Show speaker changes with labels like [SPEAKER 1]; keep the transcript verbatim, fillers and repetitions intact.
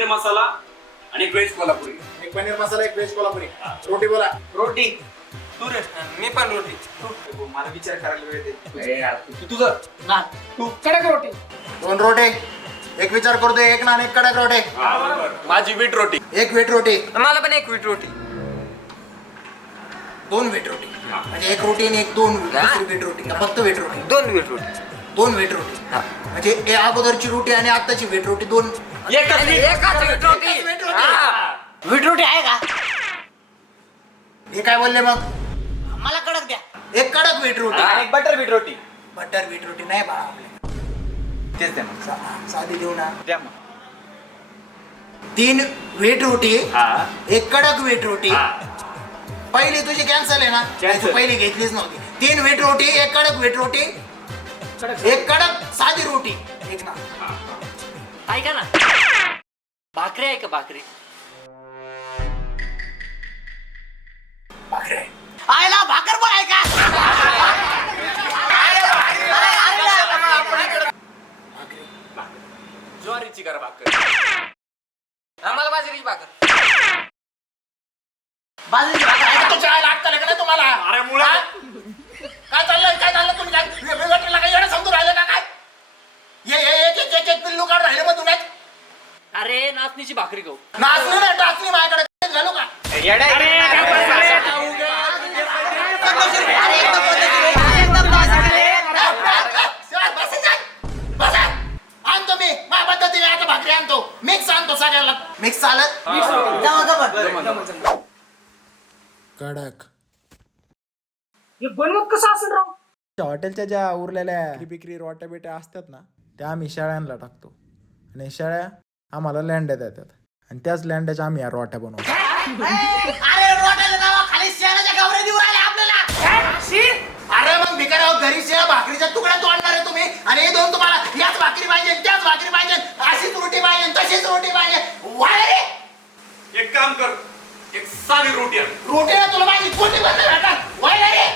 [SPEAKER 1] मसाला आणि एक व्हेज कोल्हापुरी.
[SPEAKER 2] एक पनीर मसाला एक व्हेज कोल्हापुरी. रोटी बोला.
[SPEAKER 3] रोटी. तू रे. मी पण रोटी.
[SPEAKER 2] तू मला विचार करायला वेळ दे.
[SPEAKER 1] ए यार, तू तुझं
[SPEAKER 4] ना
[SPEAKER 2] तू
[SPEAKER 4] कडक रोटी.
[SPEAKER 2] दोन रोटे. एक विचार करतोय एक नान एक कडक रोटे.
[SPEAKER 1] माझी वीट रोटी.
[SPEAKER 2] एक व्हीट रोटी.
[SPEAKER 3] मला पण एक वीट रोटी.
[SPEAKER 2] दोन व्हीट रोटी. म्हणजे एक रोटी आणि एक दोन दुसरी व्हीट रोटी. का फक्त व्हीट रोटी?
[SPEAKER 3] दोन वीट रोटी.
[SPEAKER 2] दोन व्हीट रोटी. म्हणजे हे अगोदरची रोटी आणि आताची व्हीट रोटी दोन.
[SPEAKER 3] एकाच वीट रोटी.
[SPEAKER 2] एकच वीट रोटी.
[SPEAKER 3] हा.
[SPEAKER 4] वीट रोटी आहे का?
[SPEAKER 2] हे काय बोलले मग?
[SPEAKER 4] मला कडक द्या.
[SPEAKER 2] एक कडक व्हीट रोटी.
[SPEAKER 3] हा.
[SPEAKER 5] एक बटर बीट रोटी.
[SPEAKER 2] बटर व्हीट रोटी नाही बा आपल्याला.
[SPEAKER 5] तेच द्या मग.
[SPEAKER 2] सा- साधी देऊ ना.
[SPEAKER 5] द्या मग.
[SPEAKER 2] तीन व्हीट रोटी.
[SPEAKER 1] हा.
[SPEAKER 2] एक कडक व्हीट रोटी.
[SPEAKER 1] हा.
[SPEAKER 2] पहिली तुझी कॅन्सल आहे ना?
[SPEAKER 1] Cancel.
[SPEAKER 2] तू पहिली घेतलीच नव्हती. तीन व्हीट रोटी एक कडक व्हीट रोटी एक कडक साधी रोटी एक ना.
[SPEAKER 4] ऐका ना, भाकरी आहे का भाकरी?
[SPEAKER 2] भाकरी.
[SPEAKER 4] आयला भाकर पण आहे का?
[SPEAKER 3] ज्वारीची करा भाकर. आम्हाला बाजरीची भाकर.
[SPEAKER 4] बाजरीची भाकर आहे का?
[SPEAKER 2] तुझ्या आईला अक्कल आहे का नाही तुम्हाला?
[SPEAKER 1] अरे मुळा
[SPEAKER 2] हा? काय चाललंय काय चाललं तुम्ही? काय वेगवेगळ्याला काय येणं समजून राहिलं का काय? ये ये एक एक एक एक पिल्लू काढ राहिले मग तुम्ही.
[SPEAKER 4] अरे नाचणीची भाकरी खाऊ.
[SPEAKER 2] नाचणी नाही टाचणी माझ्याकडे घालू का?
[SPEAKER 5] येडा आहे की नाही?
[SPEAKER 2] बसा. आणतो मी माझ्या पद्धतीने आता भाकरी आणतो. मिक्स आणतो सगळ्याला. मिक्स चालत. कडक.
[SPEAKER 4] हे बनवत कसं असेल राव?
[SPEAKER 6] हॉटेलच्या ज्या उरलेल्या बिक्री रोट्या बिट्या असतात ना त्या आम्ही शेळ्यांना टाकतो आणि शेळ्या आम्हाला लँड्या देतात आणि त्याच लँड्याच्या आम्ही या रोट्या बनवतो.
[SPEAKER 4] अरे रोटाच्या नावाखाली शेणाच्या गावऱ्या देऊ राहिले आपल्याला.
[SPEAKER 2] अरे मग भिकाऱ्यावर घरी शेळ्या भाकरीच्या तुकड्या तोडणार आहे तुम्ही आणि हे दोन तुम्हाला याच भाकरी पाहिजे त्याच भाकरी पाहिजे अशीच रोटी पाहिजे तशीच रोटी पाहिजे. वाय रे.
[SPEAKER 1] एक काम कर, एक साधी रोटी आण.
[SPEAKER 2] रोटी ना तुला माझी कोटी बंद भेटणार. वाय रे.